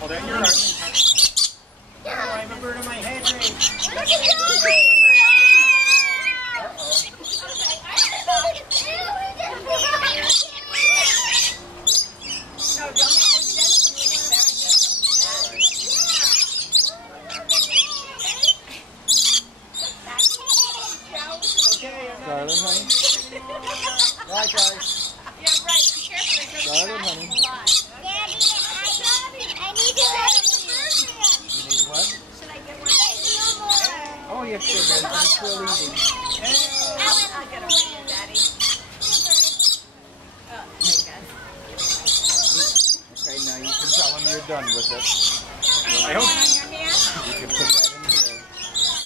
Hold on your arm. Oh, I have a bird on my head. Darling, honey. Right, guys. Yeah, right. Be careful. Darling, honey. I need to leave. You need what? Should I get one? Oh, yes, sure, man. I'm still eating. I'll get a ring, Daddy. Oh, Okay, now you can tell him you're done with it. I hope. You can put that